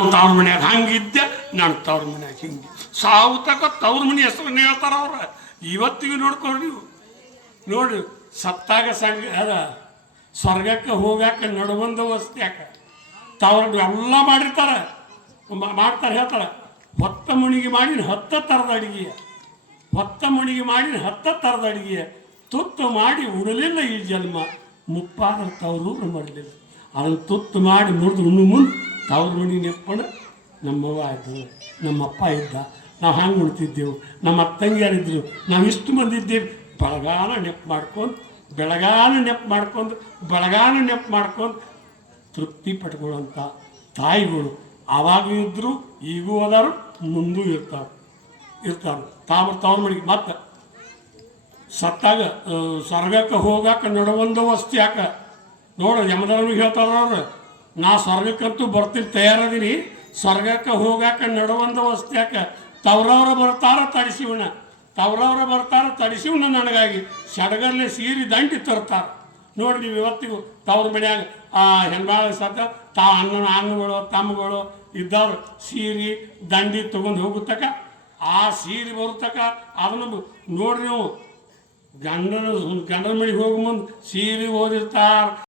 ತವ್ರ ಮನ್ಯಾಗ ಹಂಗಿದ್ದೆ, ನಾನು ತವ್ರ ಮನ್ಯಾಗ ಹಿಂಗೆ ಸಾವು ತಕ ತವ್ರ ಮನೆ ಹೆಸರನ್ನ ಹೇಳ್ತಾರ ಅವ್ರ. ಇವತ್ತಿಗೂ ನೋಡ್ಕೊಳ್ರಿ ನೀವು ನೋಡಿ, ಸತ್ತಾಗ ಸಂಗ ಅದ ಸ್ವರ್ಗಕ್ಕೆ ಹೋಗಾಕ ನಡುವಂದ ವಸ್ತ್ಯಾಕ ತವ್ರ ಎಲ್ಲ ಮಾಡಿರ್ತಾರೆ, ಮಾಡ್ತಾರೆ. ಹೇಳ್ತಾರೆ ಹೊತ್ತ ಮುಣಿಗೆ ಮಾಡಿನ 10 ಥರದ ಅಡಿಗೆ, ಹೊತ್ತ ಮುಣಿಗೆ ಮಾಡಿನ 10 ಥರದ ಅಡಿಗೆ ತುತ್ತು ಮಾಡಿ ಉಡಲಿಲ್ಲ ಈ ಜನ್ಮ, ಮುಪ್ಪಾದ ತವರು ಮಾಡಲಿಲ್ಲ. ಅದನ್ನು ತುತ್ತು ಮಾಡಿ ಮುರಿದು ಉಣ್ಣು ಮುಂದೆ ತವ್ರ ಮನೆ ನೆಪ್ಕೊಂಡು ನಮ್ಮವ್ವ ಇದ್ದರು, ನಮ್ಮಪ್ಪ ಇದ್ದ, ನಾವು ಹಂಗೆ ಉಣ್ತಿದ್ದೆವು, ನಮ್ಮ ಅತ್ತಂಗಿಯರಿದ್ದರು, ನಾವು ಇಷ್ಟು ಮಂದಿ ಇದ್ದೇವೆ. ಬೆಳಗಾನ ನೆಪ್ ಮಾಡ್ಕೊಂಡು ಬೆಳಗಾನ ನೆಪ್ ಮಾಡ್ಕೊಂಡು ಬೆಳಗಾನ ನೆಪ್ ಮಾಡ್ಕೊಂಡು ತೃಪ್ತಿ ಪಟ್ಕೊಳ್ಳೋಂಥ ತಾಯಿಗಳು ಆವಾಗೂ ಇದ್ದರು, ಈಗೂ ಅದಾರು, ಮುಂದೂ ಇರ್ತಾರೆ. ತವ್ರ ಮನೆಗೆ ಮತ್ತೆ ಸತ್ತಾಗ ಸ್ವರ್ಗಕ್ಕೆ ಹೋಗಾಕ ನಡುವಂದು ವಸ್ತು ಯಾಕೆ ನೋಡು, ಯಮಧರ್ಮಿಗೆ ಹೇಳ್ತಾರ ಅವ್ರು, ನಾ ಸ್ವರ್ಗಕ್ಕಂತೂ ಬರ್ತೀನಿ, ತಯಾರದೀನಿ, ಸ್ವರ್ಗಕ್ಕೆ ಹೋಗಾಕ ನಡುವಂದು ವಸ್ತು ಯಾಕೆ ತವ್ರವ್ರ ಬರ್ತಾರ ತಡಿಸಿವನ, ತವ್ರವ್ರ ಬರ್ತಾರ ತಡಿಸಿವನ ನನಗಾಗಿ ಸಡಗರ್ಲೆ ಸೀರೆ ದಂಡಿ ತರ್ತಾರೆ. ನೋಡಿ ನೀವು ಇವತ್ತಿಗೂ ತವ್ರ ಮನ್ಯಾಗ ಹೆಣ್ಮಾಳ ಸತ್ತ ಅಣ್ಣಗಳು ತಮ್ಮಗಳು ಇದ್ದವ್ರು ಸೀರೆ ದಂಡಿ ತೊಗೊಂಡು ಹೋಗುತ್ತಕ, ಆ ಸೀರೆ ಬರುತ್ತಕ ಅದನ್ನು ನೋಡ್ರಿ ನೀವು. ಗಂಡನ ಮನೆಗೆ ಹೋಗೋ ಮುಂದೆ ಸೀರೆ ಓದಿರ್ತಾರೆ,